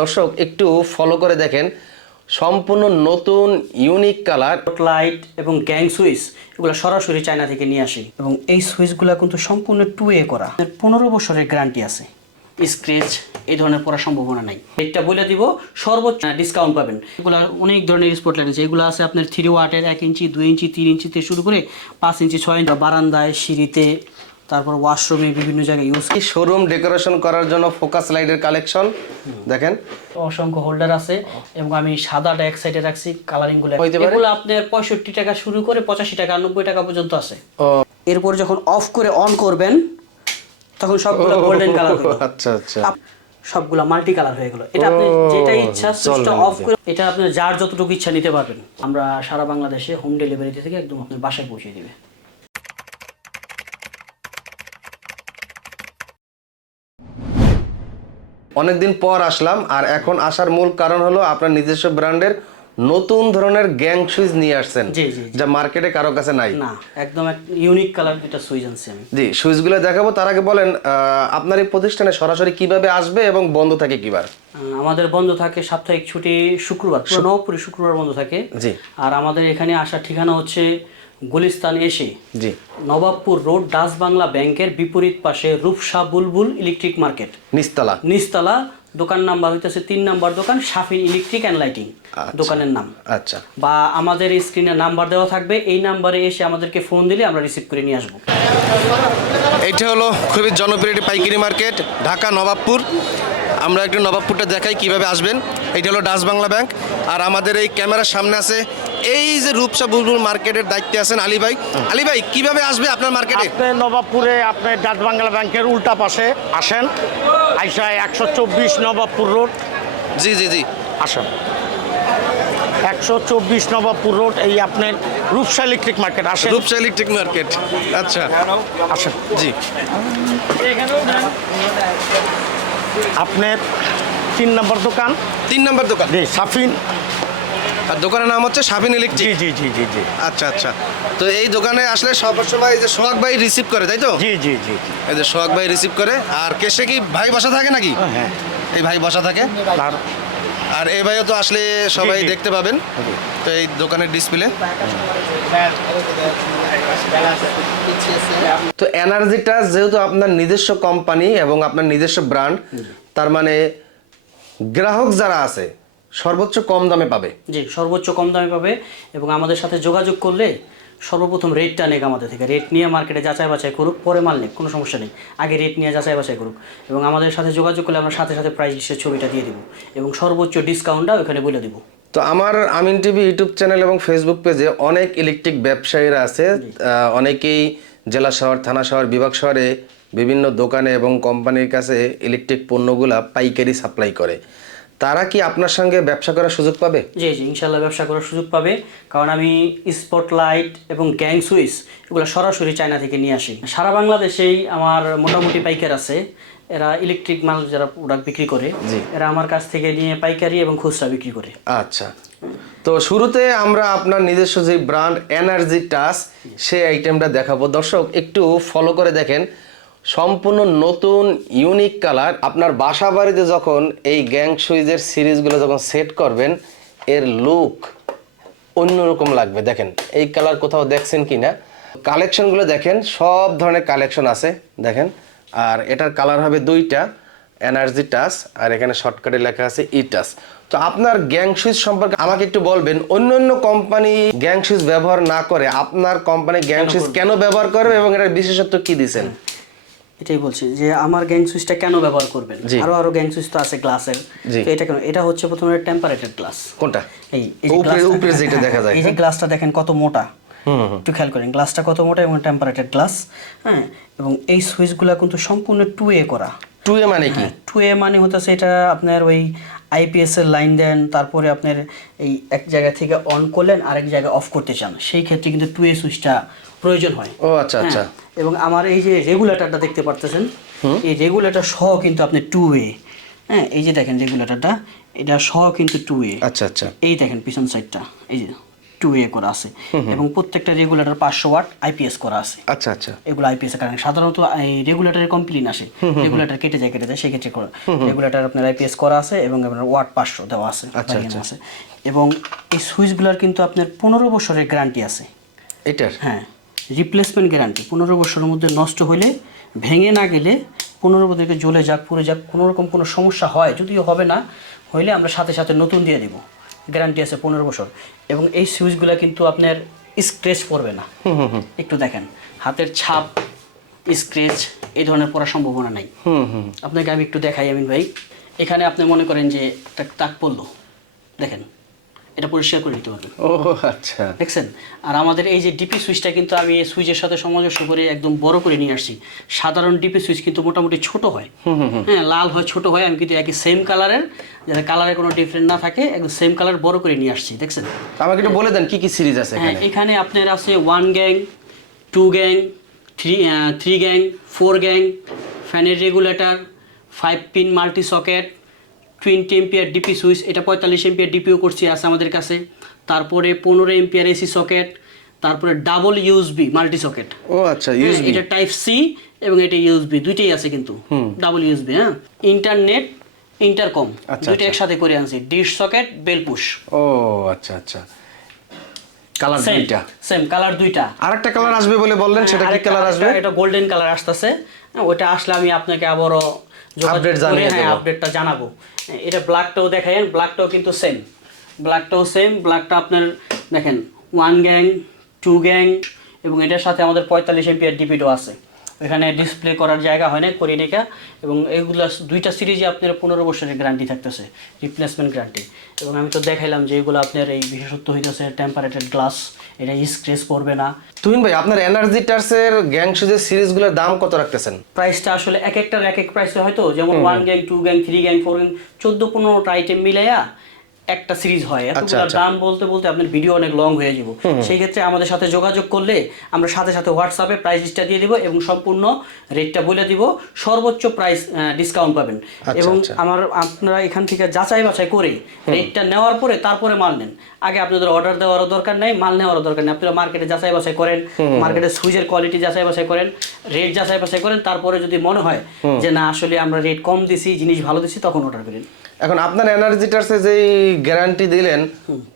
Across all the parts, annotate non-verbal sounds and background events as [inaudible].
দর্শক একটু ফলো করে দেখেন। সম্পূর্ণ নতুন ইউনিক কালার লাইট এবং গ্যাং সুইচ এগুলো সরাসরি চায়না থেকে নিয়ে আসি। এবং এই সুইচগুলো কিন্তু সম্পূর্ণ টু এ করা। পনেরো বছরের গ্যারান্টি আছে। স্ক্রেচ এই ধরনের পড়ার সম্ভাবনা নাই। এটা বলে দিব সর্বোচ্চ ডিসকাউন্ট পাবেন। এগুলো অনেক ধরনের স্পট লাইট আছে। এগুলো আছে আপনার থ্রি ওয়াটের এক ইঞ্চি দুই ইঞ্চি তিন ইঞ্চি থেকে শুরু করে পাঁচ ইঞ্চি ছয় ইঞ্চি বারান্দায় সিঁড়িতে তারপর ওয়াশরুমে বিভিন্ন জায়গায় ইউজ শোরুম ডেকোরেশন করার জন্য ফোকাস লাইটের কালেকশন দেখেন। অসংখ্য হোল্ডার আছে এবং আমি সাদাটা এক সাইডে রাখছি কালারিংগুলো। এগুলো আপনার পঁয়ষট্টি টাকা শুরু করে পঁচাশি টাকা নব্বই টাকা পর্যন্ত আছে। এরপর যখন অফ করে অন করবেন তখন সবগুলো গোল্ডেন কালার। আচ্ছা আচ্ছা। সবগুলা মাল্টি কালার হয়ে গেল। এটা আপনি যেটা ইচ্ছা সুইচটা অফ করে এটা আপনি যার যতটুকু ইচ্ছা নিতে পারবেন। আমরা সারা বাংলাদেশে হোম ডেলিভারিতে থেকে একদম আপনার বাসায় পৌঁছে দিবে। অনেকদিন পর আসলাম আর এখন আসার মূল কারণ হলো আপনার নিজস্ব ব্র্যান্ডের নতুন ধরনের গ্যাং সুইচ নিয়ে আসছেন। যা মার্কেটে কারও কাছে নাই। না একদম ইউনিক কালার দুটা সুইচ আনছি আমি। জি সুইচগুলো দেখাবো তার আগে বলেন আপনার এই প্রতিষ্ঠানে সরাসরি কীভাবে আসবে এবং বন্ধ থাকে কিবার? আমাদের বন্ধ থাকে সাপ্তাহিক ছুটি শুক্রবার পুরো নবপুরি শুক্রবার বন্ধ থাকে। জি। আর আমাদের এখানে আসার ঠিকানা হচ্ছে গুলিস্তান এসে জি। নবাবপুর রোড ডাচ বাংলা ব্যাংকের বিপরীত পাশে রূপসা বুলবুল ইলেকট্রিক মার্কেট। নিস্তালা নিচতলা দোকান নাম্বার হইতেছে তিন নাম্বার দোকান শাফিন ইলেকট্রিক অ্যান্ড লাইটিং দোকানের নাম। আচ্ছা। বা আমাদের স্ক্রিনে নাম্বার দেওয়া থাকবে এই নাম্বারে এসে আমাদেরকে ফোন দিলে আমরা রিসিভ করে নিয়ে আসব। এইটা হলো খুবই জনপ্রিয় একটি পাইকারি মার্কেট ঢাকা নবাবপুর। আমরা একটু নবাবপুরটা দেখাই কীভাবে আসবেন। এইটা হলো ডাচ বাংলা ব্যাংক। আর আমাদের এই ক্যামেরার সামনে আছে এই যে রূপসা বুলবুল মার্কেটের দায়িত্বে আছেন আলী ভাই আলী ভাই কীভাবে আসবে আপনার মার্কেটে? আপনি নবাবপুরে আপনি ডাচ বাংলা ব্যাংকের উল্টা পাশে আসেন আইসা একশো চব্বিশ নবাবপুর রোড। জি জি জি। আসেন। একশো চব্বিশ নবাবপুর রোড এই আপনার রূপসা ইলেকট্রিক মার্কেট। আসেন। রূপসা ইলেকট্রিক মার্কেট আচ্ছা। আসেন। জি। আপনার তিন নম্বর দোকান? তিন নম্বর দোকান। জি সাফিন। আর দোকানের নাম হচ্ছে সাবিন ইলেকট্রিক। জি জি জি জি জি। আচ্ছা আচ্ছা। তো এই দোকানে আসলে সবসময় এই যে সোহাগ ভাই রিসিভ করে তাই তো? জি জি জি এই যে সোহাগ ভাই রিসিভ করে আর কেসে কি ভাই বসা থাকে নাকি? হ্যাঁ এই ভাই বসা থাকে? আর আর এই ভাইও তো আসলে সবাই। দেখতে পাবেন। তো এই দোকানের ডিসপ্লে তো এনার্জিটা যেহেতু আপনার নিজস্ব কোম্পানি এবং আপনার নিজস্ব ব্র্যান্ড তার মানে গ্রাহক যারা আছে সর্বোচ্চ কম দামে পাবে। জি সর্বোচ্চ কম দামে পাবে এবং আমাদের সাথে যোগাযোগ করলে সর্বপ্রথম রেটটা নেক আমাদের থেকে। রেট নিয়ে মার্কেটে যাচাই বাছাই করুক পরে মাল নেক কোনো সমস্যা নেই। আগে রেট নিয়ে যাচাই বাছাই করুক এবং আমাদের সাথে যোগাযোগ করলে আমরা সাথে সাথে প্রাইস লিস্টের ছবিটা দিয়ে দিব এবং সর্বোচ্চ ডিসকাউন্টটা ওখানে বলে দিব। তো আমার আমিন টিভি ইউটিউব চ্যানেল এবং ফেসবুক পেজে অনেক ইলেকট্রিক ব্যবসায়ীরা আছে। অনেকেই জেলা শহর থানা শহর বিভাগ শহরে বিভিন্ন দোকানে এবং কোম্পানির কাছে ইলেকট্রিক পণ্যগুলা পাইকারি সাপ্লাই করে। তারা কি আপনার সঙ্গে ব্যবসা করার সুযোগ পাবে? জি জি ইনশাল্লাহ ব্যবসা করার সুযোগ পাবে। কারণ আমি স্পটলাইট এবং গ্যাং সুইচ এগুলো সরাসরি চায়না থেকে নিয়ে আসি। সারা বাংলাদেশেই আমার মোটামুটি পাইকার আছে। এরা ইলেকট্রিক মাল যারা প্রোডাক্ট বিক্রি করে এরা আমার কাছ থেকে নিয়ে পাইকারি এবং খুচরা বিক্রি করে। আচ্ছা। তো শুরুতে আমরা আপনার নিজস্ব যে ব্র্যান্ড এনার্জি টাচ সেই আইটেমটা দেখাবো। দর্শক একটু ফলো করে দেখেন। সম্পূর্ণ নতুন ইউনিক কালার আপনার বাসা বাড়িতে যখন এই গ্যাং সুইজের সিরিজগুলো যখন সেট করবেন এর লুক অন্যরকম লাগবে। দেখেন এই কালার কোথাও দেখছেন কি না কালেকশনগুলো দেখেন সব ধরনের কালেকশন আছে। দেখেন আর এটার কালার হবে দুইটা এনার্জি টাচ আর এখানে শর্টকাটে লেখা আছে ই টাচ তো আপনার গ্যাং সুইচ সম্পর্কে আমাকে একটু বলবেন অন্য অন্য কোম্পানি গ্যাং সুইচ ব্যবহার না করে আপনার কোম্পানি গ্যাং সুইচ কেন ব্যবহার করবে এবং এটার বিশেষত্ব কি দিছেন এটাই বলছি যে আমার গ্যাং সুইচটা কেন ব্যবহার করবেন? আরও আরও গ্যাং সুইচ তো আছে গ্লাসের। তো এটা কেন? এটা হচ্ছে প্রথমে টেম্পারেটেড গ্লাস কোনটা? এই এই উপরে উপরে যেটা দেখা যায়। এই যে গ্লাসটা দেখেন কত মোটা। একটু খেয়াল করেন গ্লাসটা কত মোটা এবং টেম্পারেটেড গ্লাস হ্যাঁ? এবং এই সুইচগুলো কিন্তু সম্পূর্ণ টু এ করা। টু এ মানে কি? টু এ মানে হতেছে এটা আপনার ওই আইপিএস এর লাইন দেন তারপরে আপনার এই এক জায়গা থেকে অন করলেন আরেক জায়গায় অফ করতে চান। সেই ক্ষেত্রে কিন্তু টু এ সুইচটা প্রয়োজন হয়। ও আচ্ছা আচ্ছা। হ্যাঁ, এবং আমার এই যে রেগুলেটরটা দেখতে পারতেছেন এই রেগুলেটর সহ কিন্তু আপনি টু ওয়ে হ্যাঁ এই যে দেখেন রেগুলেটরটা এটা সহ কিন্তু টু ওয়ে আচ্ছা আচ্ছা। এই দেখেন পিছন সাইডটা এই যে। টু এ করা আছে। এবং প্রত্যেকটা রেগুলেটর পাঁচশো ওয়াট আইপিএস করা আছে। আচ্ছা আচ্ছা। এগুলো আইপিএস এর কারণে। সাধারণত রেগুলেটরের কমপ্লেন আসে। রেগুলেটর কেটে যায় কেটে যায় সেক্ষেত্রে রেগুলেটর আপনার আইপিএস করা আছে এবং আপনার ওয়াট পাঁচশো দেওয়া আছে আচ্ছা, আচ্ছা। আছে। এবং এই সুইচগুলোর কিন্তু আপনার পনেরো বছরের গ্যারান্টি আছে। এটার? হ্যাঁ। রিপ্লেসমেন্ট গ্যারান্টি পনেরো বছরের মধ্যে নষ্ট হলে ভেঙে না গেলে পনেরো বছরকে জ্বলে যাক পুড়ে যাক কোনো রকম কোনো সমস্যা হয় যদিও হবে না হইলে আমরা সাথে সাথে নতুন দিয়ে দিব। গ্যারান্টি আছে পনেরো বছর। এবং এই সুইচগুলো কিন্তু আপনার স্ক্রেচ পড়বে না। একটু দেখেন হাতের ছাপ স্ক্রেচ এই ধরনের পড়ার সম্ভাবনা নাই। হুম হুম। আপনাকে আমি একটু দেখাই আমিন ভাই। এখানে আপনি মনে করেন যে একটা তাক পড়ল। দেখেন এটা পরিষ্কার করে নিতে পারবেন। ও আচ্ছা। দেখছেন? আর আমাদের এই যে ডিপি সুইচটা কিন্তু আমি এই সুইচের সাথে সামঞ্জস্য করে একদম বড় করে নিয়ে আসছি। সাধারণ ডিপি সুইচ কিন্তু মোটামুটি ছোট হয়। হ্যাঁ লাল হয় ছোট হয় আমি কিন্তু একই সেম কালারের যাতে কালারে কোনো ডিফারেন্ট না থাকে একদম সেম কালার বড় করে নিয়ে আসছি। দেখছেন? আমাকে একটু বলে দেন কি কি সিরিজ আছে হ্যাঁ এখানে? এখানে আপনার আছে one gang two gang three three gang four gang ফ্যানের regulator five pin multi socket twenty ampere DP switch এটা পঁয়তাল্লিশ এমপিয়ার ডিপিও করছি আছে আমাদের কাছে। তারপরে পনেরো এমপিয়ার এসি সকেট তারপরে ডাবল ইউএসবি মাল্টি সকেট ও আচ্ছা ইউএসবি এটা টাইপ সি এবং এটা ইউএসবি দুইটাই আছে কিন্তু। ডাবল ইউএসবি হ্যাঁ। ইন্টারনেট ইন্টারকম আচ্ছা, দুইটা একসাথে করে আনছি। ডিশ সকেট বেল পুশ ও আচ্ছা আচ্ছা। কালার দুইটা। সেম কালার দুইটা। আরেকটা কালার আসবে বলে বললেন সেটা কি হ্যাঁ, কালার আসবে? এটা গোল্ডেন কালার আসতেছে। ওইটা আসলে আমি আপনাকে আবারও যোগাযোগ করে হ্যাঁ আপডেটটা জানাব। এটা ব্ল্যাকটাও দেখাইন ব্ল্যাকটাও কিন্তু সেম ব্ল্যাকটাও সেম ব্ল্যাকটা আপনার, দেখেন ওয়ান গ্যাং টু গ্যাং এবং এটার সাথে আমাদের পঁয়তাল্লিশ এমপিআর ডিপিডও আছে। এখানে ডিসপ্লে করার জায়গা হয় না করি রেখা এবং এইগুলা দুইটা সিরিজে আপনার পনেরো বছরের গ্যারান্টি থাকতেছে রিপ্লেসমেন্ট গ্যারান্টি এবং আমি তো দেখাইলাম যে এগুলো আপনার এই বিশেষত্ব হইতেছে টেম্পারেটেড গ্লাস এটা স্ক্রেচ পড়বে না। তুহিন ভাই আপনার এনার্জি টার্সের গ্যাং সুজের সিরিজগুলোর দাম কত রাখতেছেন? প্রাইসটা আসলে এক একটার এক এক প্রাইসে হয়তো যেমন one gang two gang three gang four gang চোদ্দ পনেরোটা আইটেম মিলাইয়া একটা সিরিজ হয়। এতগুলো আচ্ছা। দাম বলতে বলতে আপনার ভিডিও অনেক লং হয়ে যাব। সেই ক্ষেত্রে আমাদের সাথে যোগাযোগ করলে আমরা সাথে সাথে হোয়াটসঅ্যাপে প্রাইস লিস্টটা দিয়ে দিব এবং সম্পূর্ণ রেটটা বলে দিব। সর্বোচ্চ প্রাইস ডিসকাউন্ট পাবেন। এবং আচ্ছা। আমার আপনারা এখান থেকে যাচাই বাছাই করে রেটটা নেওয়ার পরে তারপরে মাল নেন। আগে আপনাদের অর্ডার দেওয়ারও দরকার নেই মাল নেওয়ারও দরকার নেই। আপনারা মার্কেটে যাচাই বাছাই করেন মার্কেটে সুইচের কোয়ালিটি যাচাই বাছাই করেন রেট যাচাই বাছাই করেন তারপরে যদি মনে হয় যে না আসলে আমরা রেট কম দিছি জিনিস ভালো দিছি তখন অর্ডার করেন এখন আপনার এনার্জি টার্সে যেই গ্যারান্টি দিলেন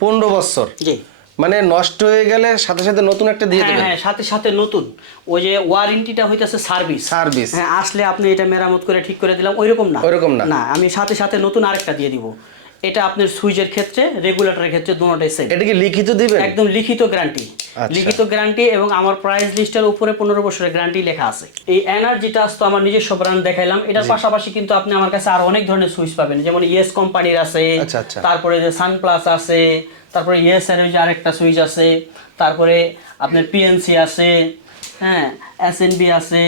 পনেরো বছর। জি। মানে নষ্ট হয়ে গেলে সাথে সাথে নতুন একটা দিয়ে হ্যাঁ দেবেন হ্যাঁ সাথে সাথে নতুন। ওই যে ওয়ারেন্টিটা হইতাছে সার্ভিস সার্ভিস হ্যাঁ আসলে আপনি এটা মেরামত করে ঠিক করে দিলাম ওইরকম না। ওইরকম না। না আমি সাথে সাথে নতুন আরেকটা দিয়ে দিব। এটা আপনার সুইচের ক্ষেত্রে রেগুলেটরের ক্ষেত্রে দুটোটাই সেম এটা কি লিখিত দিবেন? একদম লিখিত গ্যারান্টি আচ্ছা। লিখিত গ্যারান্টি এবং আমার প্রাইস লিস্টের উপরে পনেরো বছরের গ্যারান্টি লেখা আছে। এই এনার্জি টাচ তো আমার নিজস্ব ব্র্যান্ড দেখাইলাম। এটার পাশাপাশি কিন্তু আপনি আমার কাছে আরও অনেক ধরনের সুইচ পাবেন। যেমন ইয়েস কোম্পানির আছে আচ্ছা, আচ্ছা। তারপরে যে সানপ্লাস আছে তারপরে ইয়েস এর আরেকটা সুইচ আছে তারপরে আপনার পিএনসি আছে হ্যাঁ এসএনবি আছে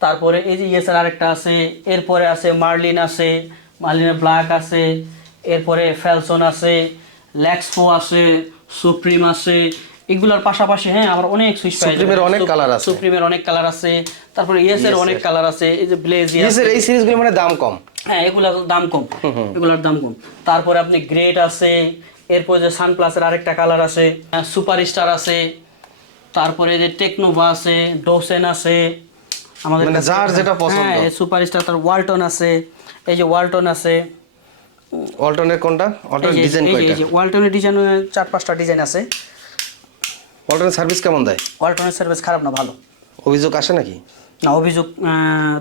তারপরে এই যে ইয়েস এর আরেকটা আছে এরপরে আছে মার্লিন আছে মার্লিনের ব্ল্যাক আছে এরপরে ফ্যালসন আছে ল্যাক্সপো আছে সুপ্রিম আছে এগুলোর পাশাপাশি হ্যাঁ আমার অনেক সুইচ এর অনেক colour আছে। সুপ্রিমের অনেক কালার আছে তারপরে ইয়েস এর অনেক কালার আছে এই যে ব্লেজি ইয়েসের এই সিরিজগুলো মানে দাম কম। হ্যাঁ এগুলোর দাম কম। এগুলোর দাম কম। তারপরে আপনি গ্রেট আছে এরপরে যে সানপ্লাসের আরেকটা কালার আছে সুপার স্টার আছে তারপরে যে টেকনোভা আছে ডোসেন আছে আমাদের মানে যার যেটা পছন্দ। হ্যাঁ সুপার স্টার তার ওয়ালটন আছে এই যে ওয়ালটন আছে অল্টনের কোনটা? যে- ডিজাইন কয়টা? ওয়ালটনের ডিজাইন চার পাঁচটা ডিজাইন আছে। অল্টনের সার্ভিস কেমন দেয়? ওয়ালটনের সার্ভিস খারাপ না ভালো। অভিযোগ আসে নাকি? না অভিযোগ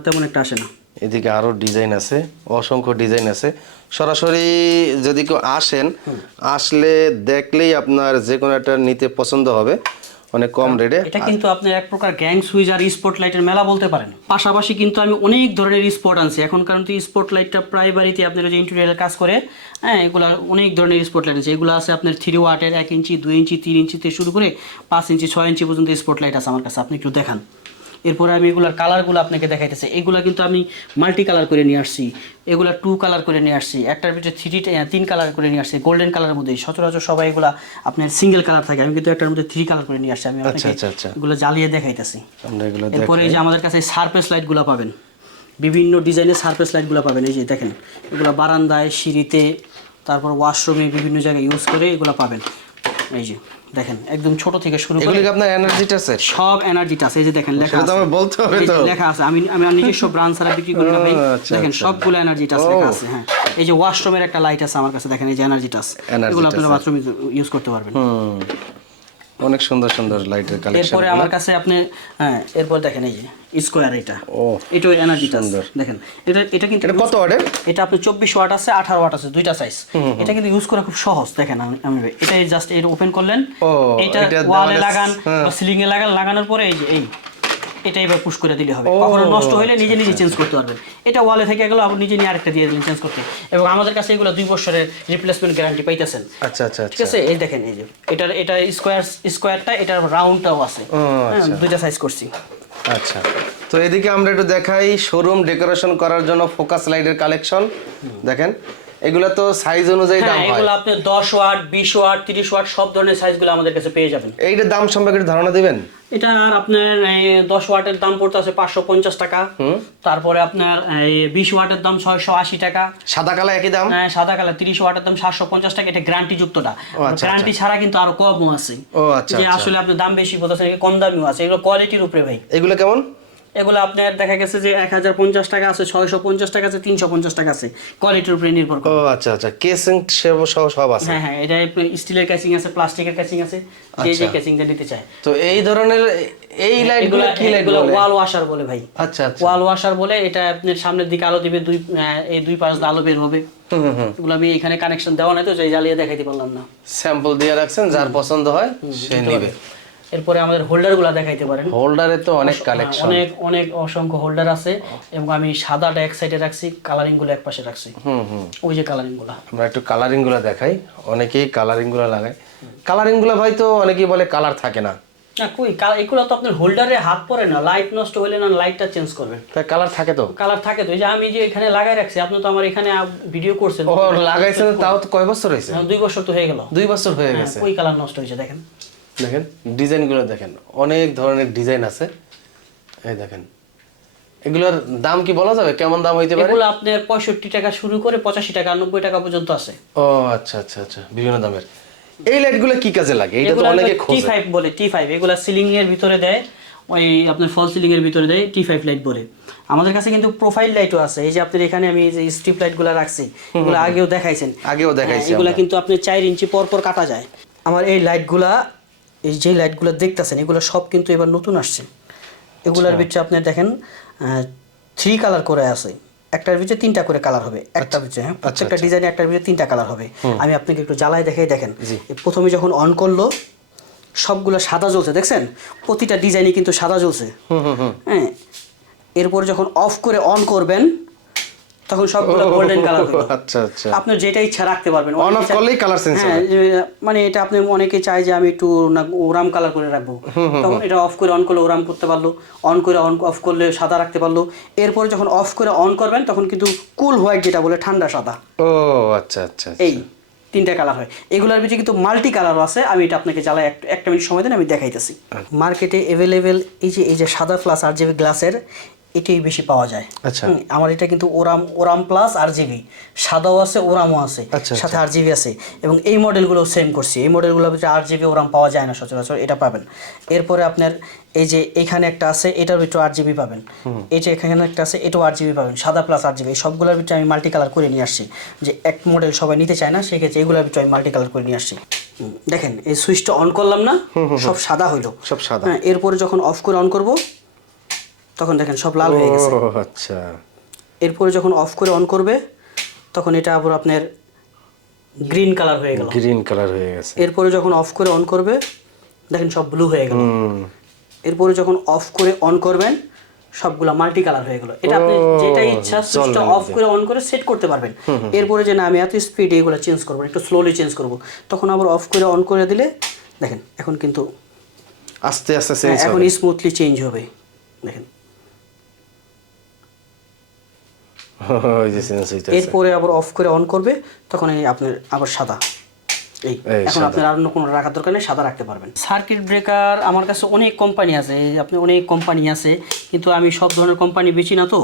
তেমন একটা আসে না। এদিকে আরও ডিজাইন আছে অসংখ্য ডিজাইন আছে। সরাসরি যদি কেউ আসেন আসলে দেখলেই আপনার যে কোনো একটা নিতে পছন্দ হবে। অনেক কম রেটে এটা কিন্তু আপনার এক প্রকার গ্যাং সুইচ আর স্পট লাইটের মেলা বলতে পারেন। পাশাপাশি কিন্তু আমি অনেক ধরনের স্পট আনছি। এখন কারণ তো স্পট লাইটটা প্রায় বাড়িতে আপনার যে ইন্টেরিয়ারের কাজ করে হ্যাঁ এগুলো অনেক ধরনের স্পট লাইট আছে। এগুলো আছে আপনার থ্রি ওয়াটের এক ইঞ্চি দুই ইঞ্চি তিন ইঞ্চিতে শুরু করে পাঁচ ইঞ্চি ছয় ইঞ্চি পর্যন্ত স্পট লাইট আছে আমার কাছে। আপনি একটু দেখান। এরপরে আমি এগুলার কালারগুলো আপনাকে দেখাইতেছি। এগুলো কিন্তু আমি মাল্টি কালার করে নিয়ে আসছি। এগুলা টু কালার করে নিয়ে আসছি। একটার ভিতরে থ্রি তিন কালার করে নিয়ে আসছি। গোল্ডেন কালারের মধ্যে সচরাচর সবাই এগুলা আপনার সিঙ্গেল কালার থাকে। আমি কিন্তু একটার মধ্যে থ্রি কালার করে নিয়ে আসছি। আমি আপনাকে আচ্ছা, আচ্ছা। এগুলো জ্বালিয়ে দেখাইতেছি। এরপরে যে আমাদের কাছে সারফেস লাইটগুলো পাবেন। বিভিন্ন ডিজাইনের সারফেস লাইটগুলো পাবেন। এই যে দেখেন এগুলো বারান্দায় সিঁড়িতে তারপর ওয়াশরুমে বিভিন্ন জায়গায় ইউজ করে এগুলো পাবেন। এই যে দেখেন একদম ছোট থেকে শুরু করে এগুলি আপনার এনার্জিটা আছে সব এনার্জিটা আছে এই যে দেখেন লেখা আছে। আমার বলতে হবে তো। লেখা আছে আমি আমি নিজস্ব ব্রাঞ্চ ছাড়া বিক্রি করি না ভাই। আচ্ছা, দেখেন আচ্ছা। সবগুলো এনার্জিটা আছে লেখা আছে হ্যাঁ। এই যে ওয়াশরুমের একটা লাইট আছে আমার কাছে দেখেন এই যে এনার্জিটা আছে এগুলো আপনারা। বাথরুমে ইউজ করতে পারবেন। হুম। অনেক সুন্দর সুন্দর লাইটের কালেকশন এরপরে আমার কাছে আপনি হ্যাঁ এরপর দেখেন এই যে স্কোয়ার এটা। ও, এটা এনার্জি সুন্দর। দেখেন। এটা এটা কিন্তু এটা কত ওয়াটের এটা আপনি চব্বিশ ওয়াট আছে আঠারো ওয়াট আছে দুইটা সাইজ এটা কিন্তু ইউজ করা খুব সহজ দেখেন আমি এটা জাস্ট এটা ওপেন করলেন। ও, এটা ওয়ালে লাগান হ্যাঁ। বা সিলিং এ লাগান লাগানোর পরে এই যে এই। এটা এবার পুশ করে দিলে হবে। কখনো নষ্ট হলে নিজে নিজে চেঞ্জ করতে পারবেন। এটা ওয়ালে থেকে গেল আপনি নিজে নিয়ে আরেকটা দিয়ে দিলেন চেঞ্জ করতে। এবং আমাদের কাছে এগুলো দুই বছরের রিপ্লেসমেন্ট গ্যারান্টি পাইতেছেন। আচ্ছা আচ্ছা ঠিক আচ্ছা। আছে এই দেখেন এই যে এটার এটা স্কোয়ার স্কোয়ারটা এটার রাউন্ডটাও আছে। হ্যাঁ, আচ্ছা। দুইটা সাইজ করছি। আচ্ছা। তো এদিকে আমরা একটু দেখাই শোরুম ডেকোরেশন করার জন্য ফোকাস লাইটের কালেকশন দেখেন এগুলো তো সাইজ অনুযায়ী দাম হ্যাঁ। হয় এগুলো আপনি দশ ওয়াট বিশ ওয়াট তিরিশ ওয়াট সব ধরনের সাইজগুলো আমাদের কাছে পেয়ে যাবেন। এইটার দাম সম্পর্কে একটু ধারণা দিবেন? এটা আর আপনার দশ ওয়াটের দাম পড়তে আছে পাঁচশো পঞ্চাশ টাকা। তারপরে আপনার এই, বিশ ওয়াটের দাম ছয়শো আশি টাকা। সাদা কালা একই দাম? হ্যাঁ, সাদা কালা তিরিশ ওয়াটের দাম সাতশো পঞ্চাশ টাকা। এটা গ্যারান্টি যুক্তটা গ্যারান্টি ছাড়া কিন্তু আরও কমও আছে। আচ্ছা যে আচ্ছা। আসলে আপনি দাম বেশি বলতেছেন কম দামিও আছে। এগুলো কোয়ালিটির উপরে ভাই। এগুলো কেমন? এগুলো আপনার দেখা গেছে যে এক হাজার পঞ্চাশ টাকা আছে ছয়শো পঞ্চাশ টাকা আছে তিনশো পঞ্চাশ টাকা আছে। কোয়ালিটির উপরে নির্ভর করে। ও আচ্ছা আচ্ছা। কেসিং সহ সব আছে? হ্যাঁ হ্যাঁ এটা স্টিলের ক্যাচিং আছে প্লাস্টিকের ক্যাচিং আছে যে যে আচ্ছা। ক্যাচিংটা নিতে চায়। তো এই ধরনের এই লাইটগুলো কি লাইট এগুলো বলে? ওয়াল ওয়াশার বলে ভাই। আচ্ছা আচ্ছা। ওয়াল ওয়াশার বলে এটা আপনার সামনের দিকে আলো দিবে দুই এই দুই পাশ আলো বের হবে। এগুলো আমি এখানে কানেকশন দেওয়া নাই তো যে জ্বালিয়ে দেখাইতে পারলাম না। স্যাম্পল দিয়ে রাখছেন যার পছন্দ হয় সে নেবে। এরপরে আমাদের হোল্ডারগুলা দেখাইতে পারেন। হোল্ডারে তো অনেক কালেকশন অনেক অনেক অসংখ্য হোল্ডার আছে এবং আমি সাদাটা এক সাইডে রাখছি কালারিংগুলো এক পাশে রাখছি। হুম হুম। ওই যে কালারিংগুলা আমরা একটু কালারিংগুলো দেখাই। অনেকেই কালারিংগুলো লাগায়। কালারিংগুলো ভাই তো অনেকেই বলে কালার থাকে না। না কই এগুলো তো আপনার হোল্ডারে হাত পড়ে না লাইট নষ্ট হলে না লাইটটা চেঞ্জ করবেন তাই কালার থাকে তো। কালার থাকে তো এই যে আমি যে এখানে লাগাই রাখছি আপনি তো আমার এখানে ভিডিও করছেন। ও লাগাইছেন তাও তো কয় বছর হয়েছে? দুই বছর তো হয়ে গেল। দুই বছর হয়ে হ্যাঁ, গেছে। ওই কালার নষ্ট হয়েছে দেখেন। দেখেন ডিজাইনগুলো দেখেন অনেক ধরনের ডিজাইন আছে। এই দেখেন এগুলোর দাম কি বলা যাবে? কেমন দাম হইতে পারে? এগুলো আপনার পঁয়ষট্টি টাকা শুরু করে পঁচাশি টাকা নব্বই টাকা পর্যন্ত আছে। ও আচ্ছা আচ্ছা আচ্ছা বিভিন্ন দামের। এই লাইটগুলো কি কাজে লাগে? এটা তো অনেকে টি খোঁজে। ফাইভ বলে টি ফাইভ এগুলো সিলিং এর ভিতরে দেয় ওই আপনার ফল সিলিং এর ভিতরে দেয় টি ফাইভ লাইট বলে। আমাদের কাছে কিন্তু প্রোফাইল লাইটও আছে। এই যে আপনার এখানে আমি যে স্ট্রিপ লাইটগুলো রাখছি এগুলো আগেও দেখাইছেন। আগেও দেখাইছি হ্যাঁ, এগুলা কিন্তু আপনি চার ইঞ্চি পর পর কাটা যায়। আমার এই লাইটগুলা এই যে লাইটগুলো দেখতেছেন এগুলো সব কিন্তু এবার নতুন আসছে। এগুলার ভিতরে আপনি দেখেন থ্রি কালার করে আছে। একটার ভিতরে তিনটা করে কালার হবে। একটা ভিতরে হ্যাঁ প্রত্যেকটা ডিজাইনে একটার ভিতরে তিনটা কালার হবে। আমি আপনাকে একটু জ্বালায় দেখাই দেখেন। প্রথমে যখন অন করল সবগুলো সাদা জ্বলছে দেখছেন? প্রতিটা ডিজাইনে কিন্তু সাদা জ্বলছে। হ্যাঁ এরপর যখন অফ করে অন করবেন তখন সবগুলো গোল্ডেন কালার হবে আচ্ছা আচ্ছা। আপনার যেটা ইচ্ছা রাখতে পারবেন। Off চায়- করলেই change হ্যাঁ, মানে এটা আপনি অনেকে চায় যে আমি একটু ওরাম কালার করে রাখব। তখন এটা অফ করে অন করলে ওরাম করতে পারল অন করে অন অফ করলে সাদা রাখতে পারল। এরপরে যখন অফ করে অন করবেন তখন কিন্তু কুল হোয়াইট যেটা বলে ঠান্ডা সাদা। ও আচ্ছা আচ্ছা আচ্ছা। এই তিনটা কালার হয়। এগুলোর ভিতরে কিন্তু মাল্টি কালারও আছে। আমি এটা আপনাকে জ্বালায় এক- একটা মিনিট সময় দেন আমি দেখাইতেছি। মার্কেটে অ্যাভেলেবেল এই যে এই যে সাদা প্লাস আর জিবি গ্লাসের এটাই বেশি পাওয়া যায়। আচ্ছা। আমার এটা কিন্তু ওরাম ওরাম প্লাস আর জিবি সাদাও আছে ওরামও আছে আচ্ছা, সাথে আর জিবি আছে। এবং এই মডেলগুলো সেম করছি। এই মডেলগুলোর ভিতরে আর জিবি ওরাম পাওয়া যায় না সচরাচর এটা পাবেন। এরপরে আপনার এই যে এখানে একটা আছে এটার ভিতরে আট জিবি পাবেন। এই যে এখানে একটা আছে এটাও আট জিবি পাবেন সাদা প্লাস আট জিবি সবগুলোর ভিতরে আমি মাল্টি কালার করে নিয়ে আসছি। যে এক মডেল সবাই নিতে চায় না সেক্ষেত্রে এগুলোর ভিতরে আমি মাল্টি কালার করে নিয়ে আসছি। দেখেন এই সুইচটা অন করলাম না সব সাদা হইল। সব সাদা। হ্যাঁ এরপরে যখন অফ করে অন করব তখন দেখেন সব লাল হয়ে গেছে। আচ্ছা। এরপরে যখন অফ করে অন করবে তখন এটা আবার আপনার গ্রিন কালার হয়ে গেল। গ্রিন কালার হয়ে গেছে। এরপরে যখন অফ করে অন করবে দেখেন সব ব্লু হয়ে গেল। এরপরে যখন অফ করে অন করবেন সবগুলা মাল্টি কালার হয়ে গেল। এটা আপনি যেটা ইচ্ছা সুইচটা অফ করে অন করে সেট করতে পারবেন। এরপরে যে না আমি এত স্পিডে এগুলো চেঞ্জ করব একটু স্লোলি চেঞ্জ করব তখন আবার অফ করে অন করে দিলে দেখেন এখন কিন্তু আস্তে আস্তে হ্যাঁ, এখন স্মুথলি চেঞ্জ হবে। দেখেন ওই যে চেঞ্জ হইতেছে [laughs] এরপরে আবার অফ করে অন করবে তখন এই আপনার আবার সাদা। এই এখন আপনার আর অন্য কোনো রাখার দরকার নেই সাদা রাখতে পারবেন। সার্কিট ব্রেকার আমার কাছে অনেক কোম্পানি আছে আপনি অনেক কোম্পানি আছে কিন্তু আমি সব ধরনের কোম্পানি বেচি না তো।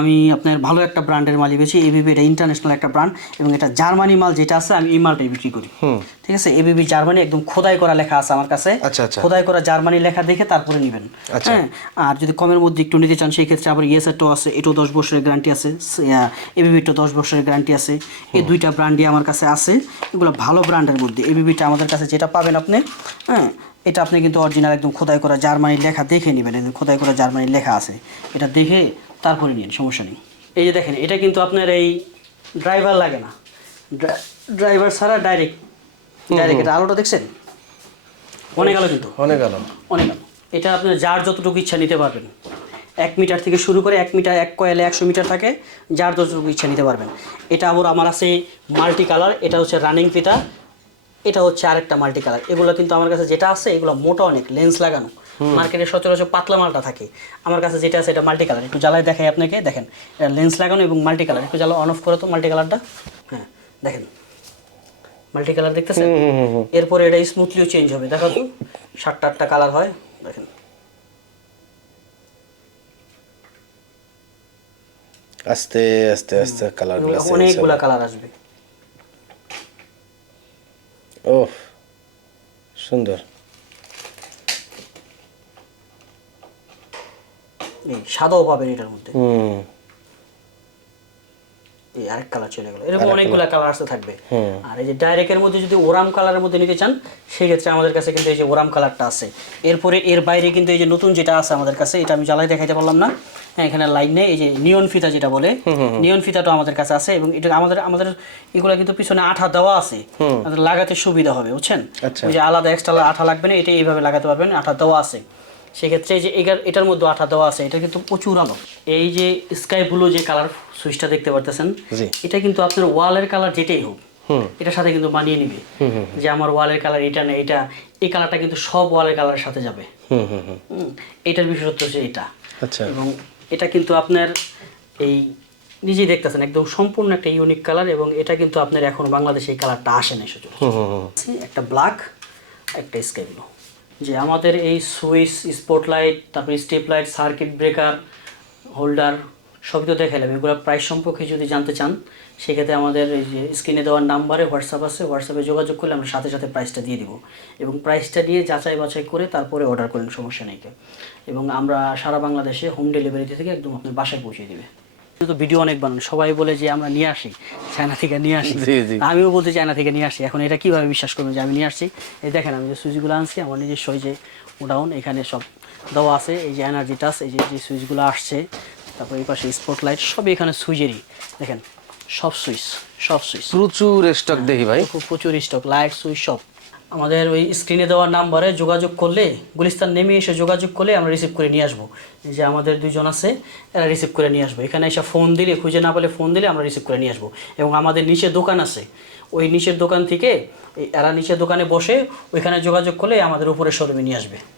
আমি আপনার ভালো একটা ব্র্যান্ডের মালই বেচি এবিবি এটা ইন্টারন্যাশনাল একটা ব্র্যান্ড এবং এটা জার্মানি মাল যেটা আছে আমি এই মালটাই বিক্রি করি। ঠিক আছে? এবিবি জার্মানি একদম খোদাই করা লেখা আছে আমার কাছে। আচ্ছা, আচ্ছা। খোদাই করা জার্মানি লেখা দেখে তারপরে নেবেন। আচ্ছা। হ্যাঁ? আর যদি কমের মধ্যে একটু নিতে চান সেই ক্ষেত্রে আবার ইএসআরটাও আছে এটাও দশ বছরের গ্যারান্টি আছে এবিবিটা দশ বছরের গ্যারান্টি আছে। এই দুইটা ব্র্যান্ডই আমার কাছে আছে এগুলো ভালো ব্র্যান্ডের মধ্যে। এবিবিটা আমাদের কাছে যেটা পাবেন আপনি হ্যাঁ এটা আপনি কিন্তু অরিজিনাল একদম খোদাই করা জার্মানির লেখা দেখে নেবেন একদম খোদাই করা জার্মানির লেখা আছে। এটা দেখে তারপরে নিন সমস্যা নেই। এই যে দেখেন এটা কিন্তু আপনার এই ড্রাইভার লাগে না। ড্রাইভার ছাড়া ডাইরেক্ট ডাইরেক্ট এটা আলোটা দেখছেন? অনেক আলো কিন্তু। অনেক আলো। অনেক আলো। এটা আপনার যার যতটুকু ইচ্ছা নিতে পারবেন। এক মিটার থেকে শুরু করে এক মিটার এক কয়েলে একশো মিটার থাকে যার যতটুকু ইচ্ছা নিতে পারবেন। এটা আবার আমার আছে মাল্টি কালার এটা হচ্ছে রানিং ফিতা এটা হচ্ছে আরেকটা মাল্টি কালার এগুলো কিন্তু আমার কাছে যেটা আছে এগুলো মোটা অনেক লেন্স লাগানো। মার্কেটে সচরাচর পাতলা মালটা থাকে। আমার কাছে যেটা আছে এটা মাল্টি কালার একটু জ্বালায় দেখাই আপনাকে। দেখেন এটা লেন্স লাগানো এবং মাল্টি কালার একটু জ্বালা অন অফ করে তো মাল্টি কালারটা হ্যাঁ দেখেন। মাল্টি কালার দেখতেছেন? এরপরে এটা স্মুথলিও চেঞ্জ হবে। দেখো তো সাতটা আটটা কালার হয়। দেখেন। আস্তে আস্তে আস্তে কালার অনেকগুলা কালার আসবে। ও সুন্দর। সাদাও পাবেন এটার মধ্যে। হুম। এই আরেক কালার চলে গেল। এরকম অনেকগুলা কালার আসতে থাকবে। আর এই যে ডাইরেক্টের মধ্যে যদি ওরাম কালারের মধ্যে নিতে চান সেই ক্ষেত্রে আমাদের কাছে কিন্তু এই যে ওরাম কালারটা আছে। এরপরে এর বাইরে কিন্তু এই যে নতুন যেটা আছে আমাদের কাছে এটা আমি জ্বালাই দেখাইতে পারলাম না। হ্যাঁ এখানে লাইন নেই এই যে নিয়ন ফিতা যেটা বলে নিয়ন ফিতাটাও আমাদের কাছে আছে এবং এটা আমাদের আমাদের এগুলো কিন্তু পিছনে আঠা দেওয়া আছে। লাগাতে সুবিধা হবে বুঝছেন? আচ্ছা। ওই যে আলাদা এক্সট্রা আঠা লাগবে না এটা এইভাবে লাগাতে পারবেন আঠা দেওয়া আছে। সেক্ষেত্রে এই যে এটার মধ্যে আঠা দেওয়া আছে এটা কিন্তু প্রচুর আলো। এই যে স্কাই ব্লু যে কালার সুইচটা দেখতে পারতেছেন এটা কিন্তু আপনার ওয়ালের কালার যেটাই হোক এটার সাথে কিন্তু মানিয়ে নিবে। যে আমার ওয়ালের কালার এটা না এটা এই কালারটা কিন্তু সব ওয়ালের কালারের সাথে যাবে। এটার বিশেষত্ব হচ্ছে এটা। আচ্ছা। এবং এটা কিন্তু আপনার এই নিজেই দেখতেছেন একদম সম্পূর্ণ একটা ইউনিক কালার এবং এটা কিন্তু আপনার এখন বাংলাদেশে এই কালারটা আসে না সচরাচর। একটা ব্ল্যাক একটা স্কাই ব্লু যে আমাদের এই সুইচ, স্পটলাইট, তারপরে step light circuit breaker, holder সবই তো দেখালাম এগুলো প্রাইস সম্পর্কে যদি জানতে চান, সেক্ষেত্রে আমাদের এই যে স্ক্রিনে দেওয়ার নাম্বারে হোয়াটসঅ্যাপ আছে, হোয়াটসঅ্যাপে যোগাযোগ করলে আমরা সাথে সাথে প্রাইসটা দিয়ে দিব। এবং প্রাইসটা দিয়ে যাচাই বাছাই করে তারপরে অর্ডার করেন সমস্যা নেই। এবং আমরা সারা বাংলাদেশে হোম ডেলিভারি থেকে একদম আপনার বাসায় পৌঁছে দিবে। তো ভিডিও অনেক বানান। সবাই বলে যে আমরা নিয়ে আসি চায়না থেকে নিয়ে আসি। আমিও বলতে চায়না থেকে নিয়ে আসি। এখন এটা কীভাবে বিশ্বাস করবেন যে আমি নিয়ে আসছি? এই দেখেন আমি যে সুইচগুলো আনছি আমার নিজস্ব যে গোডাউন এখানে সব দেওয়া আছে। এই যে এনার্জি টাচ এই যে যে সুইচগুলো আসছে তারপর এই পাশে স্পটলাইট সবই এখানে সুইচেরই। দেখেন সব সুইচ সব সুইচ। প্রচুর স্টক দেখি ভাই। খুব প্রচুর স্টক লাইট সুইচ সব। আমাদের ওই স্ক্রিনে দেওয়া নাম্বারে যোগাযোগ করলে, গুলিস্তান নেমে এসে যোগাযোগ করলে আমরা রিসিভ করে নিয়ে আসব। যে আমাদের দুজন আছে, এরা রিসিভ করে নিয়ে আসব। এখানে এসে ফোন দিলে, খুঁজে না পেলে ফোন দিলে আমরা রিসিভ করে নিয়ে আসব। এবং আমাদের নিচে দোকান আছে। ওই নিচের দোকান থেকে এরা নিচের দোকানে বসে ওইখানে যোগাযোগ করলে আমাদের উপরে শোরুমে নিয়ে আসবে।